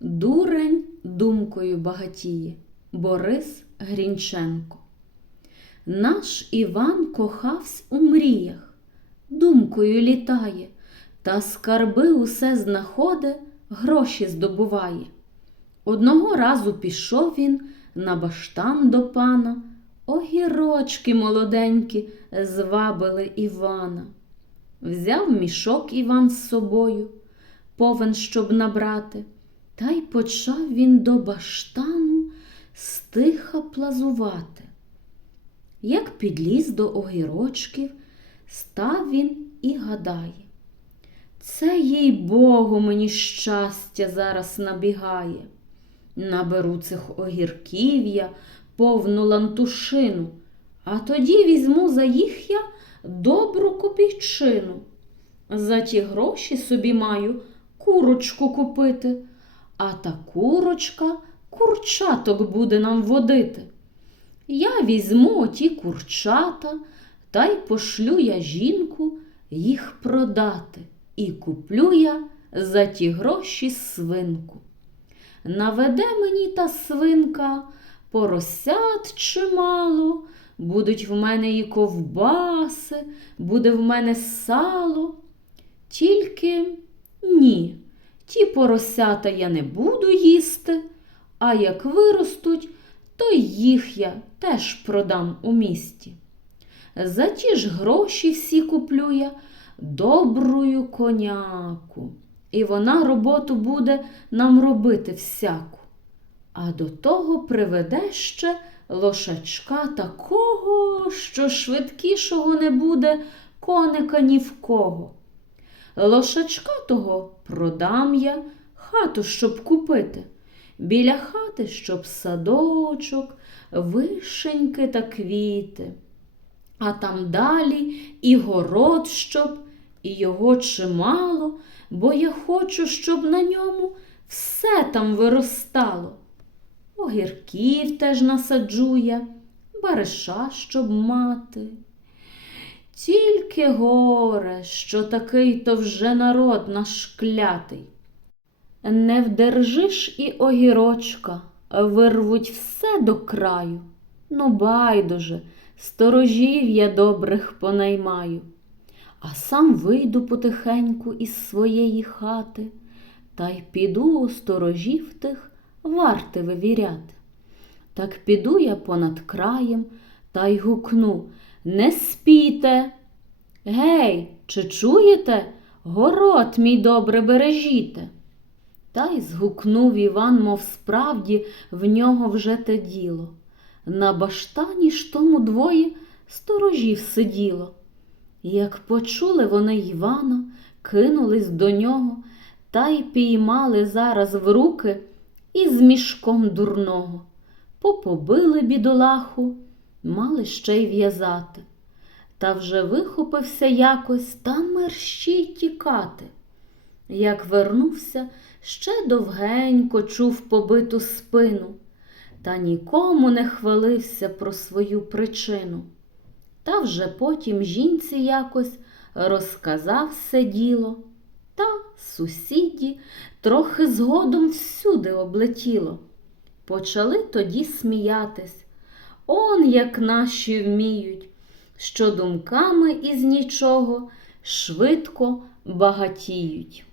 Дурень думкою багатіє. Борис Грінченко. Наш Іван кохавсь у мріях, думкою літає, та скарби усе знаходе, гроші здобуває. Одного разу пішов він на баштан до пана, огірочки молоденькі звабили Івана. Взяв мішок Іван з собою, повен, щоб набрати, та й почав він до баштану стиха плазувати. Як підліз до огірочків, став він і гадає. Це, їй Богу, мені щастя зараз набігає. Наберу цих огірків я повну лантушину, а тоді візьму за їх я добру копійчину. За ті гроші собі маю курочку купити, а та курочка курчаток буде нам водити. Я візьму оті курчата та й пошлю я жінку їх продати, і куплю я за ті гроші свинку. Наведе мені та свинка поросят чимало, будуть в мене і ковбаси, буде в мене сало. Тільки ні, ті поросята я не буду їсти, а як виростуть, то їх я теж продам у місті. За ті ж гроші всі куплю я добрую коняку, і вона роботу буде нам робити всяку. А до того приведе ще лошачка такого, що швидкішого не буде коника ні в кого. Лошачка того продам я, хату щоб купити. Біля хати, щоб садочок, вишеньки та квіти. А там далі і город, щоб, і його чимало, бо я хочу, щоб на ньому все там виростало. Огірків теж насаджу я, бариша, щоб мати. Тільки горе, що такий то вже народ наш клятий. Не вдержиш і огірочка, вирвуть все до краю. Ну, байдуже, сторожів я добрих понаймаю, а сам вийду потихеньку із своєї хати та й піду у сторожів тих варти вивіряти. Так піду я понад краєм та й гукну Не спіте. Гей, чи чуєте? Город мій добре бережіте. Та й згукнув Іван, мов справді, в нього вже те діло. На баштані ж тому двоє сторожів сиділо. Як почули вони Івана, кинулись до нього та й піймали зараз в руки із мішком дурного. Попобили бідолаху, мали ще й в'язати. Та вже вихопився якось та мерщій тікати. Як вернувся, ще довгенько чув побиту спину, та нікому не хвалився про свою причину. Та вже потім жінці якось розказав все діло, та сусіді трохи згодом всюди облетіло. Почали тоді сміятись. Он як наші вміють, що думками із нічого швидко багатіють.